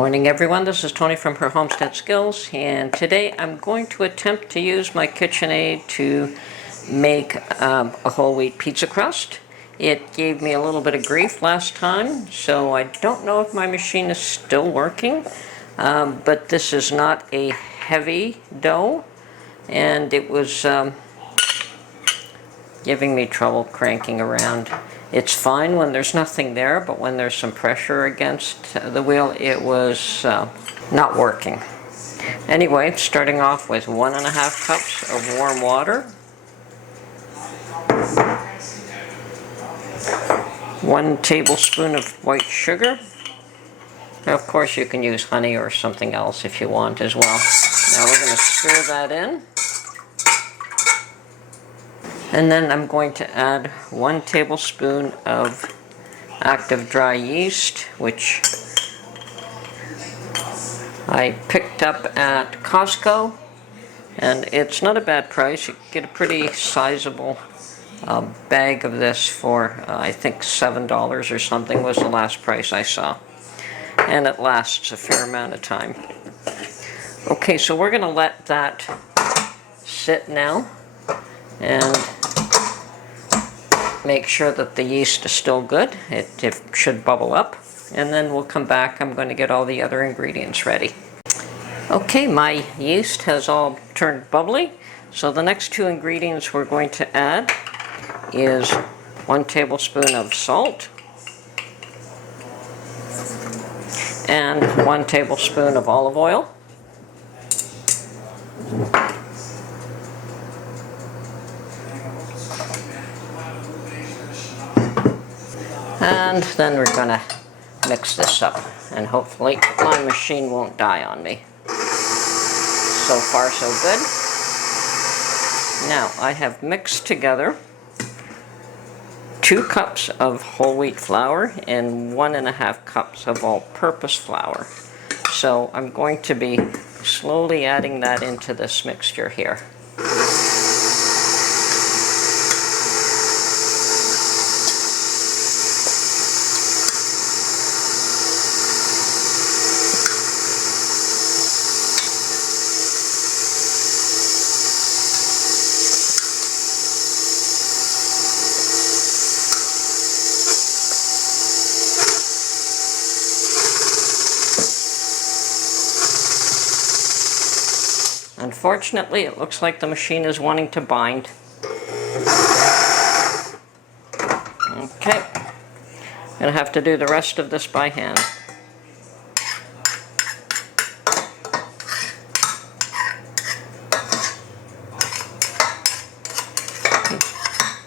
morning everyone, this is Tony from Her Homestead Skills, and today I'm going to attempt to use my KitchenAid to make a whole wheat pizza crust. It gave me a little bit of grief last time, so I don't know if my machine is still working, but this is not a heavy dough, and it was giving me trouble cranking around. It's fine when there's nothing there, but when there's some pressure against the wheel, it was not working. Anyway, starting off with 1.5 cups of warm water, 1 tablespoon of white sugar. Now, of course, you can use honey or something else if you want as well. Now we're going to stir that in. And then I'm going to add 1 tablespoon of active dry yeast, which I picked up at Costco, and it's not a bad price. You get a pretty sizable bag of this for I think $7 or something was the last price I saw, and it lasts a fair amount of time. Okay, so we're going to let that sit now and make sure that the yeast is still good. It should bubble up, and then we'll come back. I'm going to get all the other ingredients ready. Okay, my yeast has all turned bubbly, so the next 2 ingredients we're going to add is 1 tablespoon of salt and 1 tablespoon of olive oil. And then we're going to mix this up, and hopefully my machine won't die on me. So far so good. Now I have mixed together 2 cups of whole wheat flour and 1.5 cups of all-purpose flour. So I'm going to be slowly adding that into this mixture here. Unfortunately, it looks like the machine is wanting to bind. Okay, I'm going to have to do the rest of this by hand.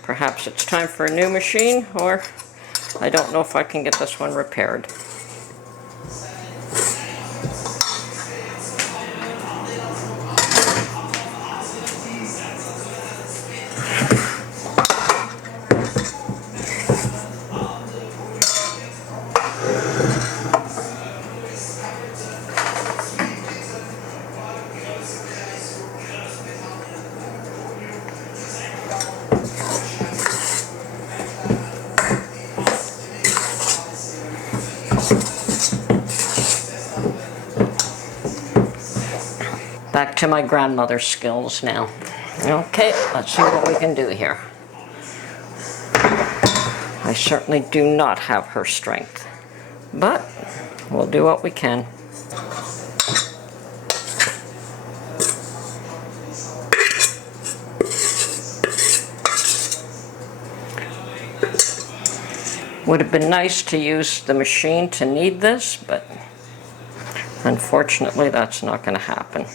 Perhaps it's time for a new machine, or I don't know if I can get this one repaired. Back to my grandmother's skills now. Okay, let's see what we can do here. I certainly do not have her strength, but we'll do what we can. Would have been nice to use the machine to knead this, but unfortunately that's not going to happen.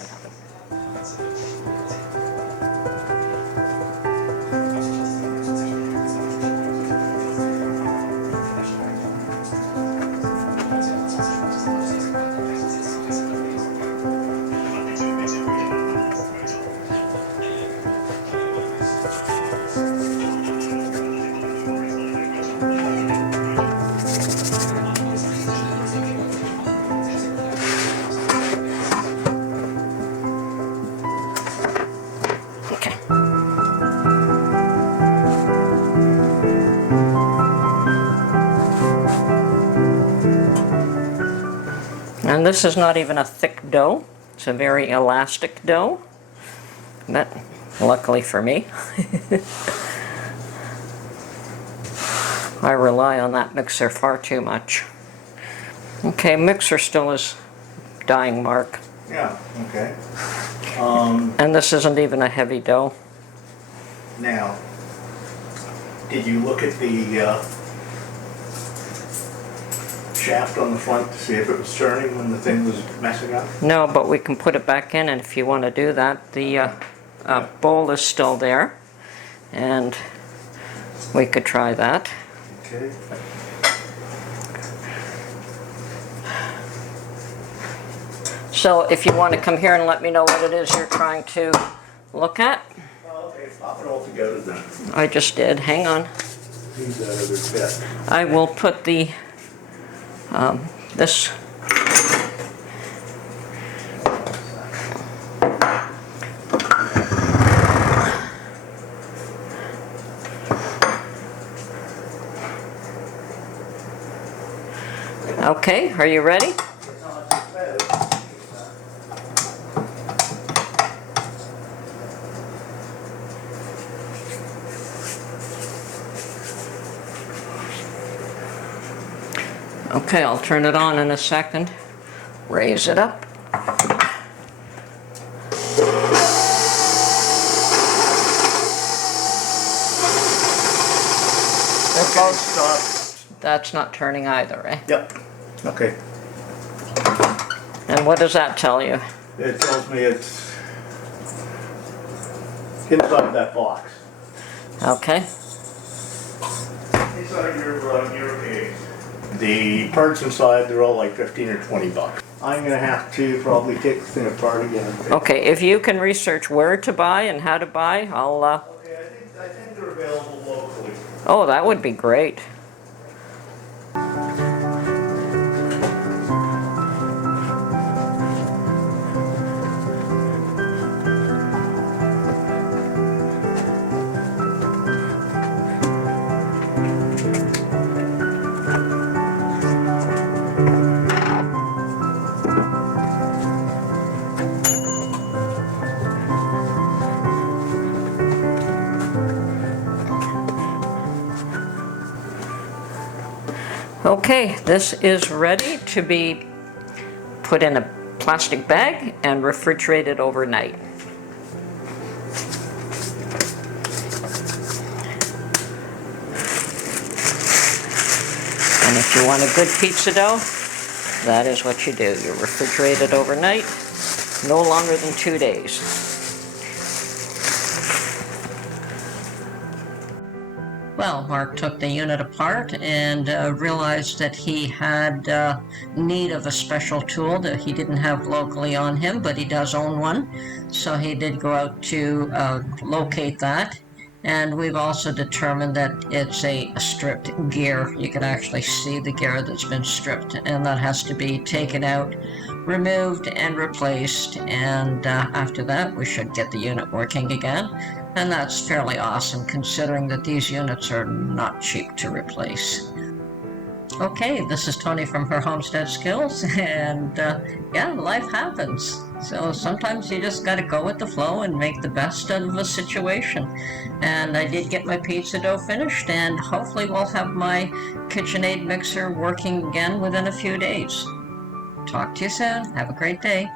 this is not even a thick dough. It's a very elastic dough. But luckily for me, I rely on that mixer far too much. Okay, mixer still is dying, Mark. Yeah, okay. And this isn't even a heavy dough. Now, did you look at the shaft on the front to see if it was turning when the thing was messing up? No, but we can put it back in, and if you want to do that, the bowl is still there, and we could try that. Okay. So if you want to come here and let me know what it is you're trying to look at. Okay, pop it all together then. I just did. Hang on. Leave that other bit. I will put the this. Okay, are you ready? Okay, I'll turn it on in a second. Raise it up. Okay, stop. That's not turning either, eh? Yep. Okay. And what does that tell you? It tells me it's inside that box. Okay. Inside your case. The parts inside, they're all like 15 or 20 bucks. I'm gonna have to probably take the thing apart again. Okay, if you can research where to buy and how to buy, I'll Okay, I think they're available locally. oh, that would be great. Okay, this is ready to be put in a plastic bag and refrigerated overnight. And if you want a good pizza dough, that is what you do. You refrigerate it overnight, no longer than 2 days. Well, Mark took the unit apart and realized that he had need of a special tool that he didn't have locally on him, but he does own one. So he did go out to locate that. And we've also determined that it's a stripped gear. You can actually see the gear that's been stripped, and that has to be taken out, removed, and replaced. And after that, we should get the unit working again. And that's fairly awesome, considering that these units are not cheap to replace. Okay, this is Tony from Her Homestead Skills, and yeah, life happens. So sometimes you just gotta go with the flow and make the best out of a situation. And I did get my pizza dough finished, and hopefully we'll have my KitchenAid mixer working again within a few days. Talk to you soon. Have a great day.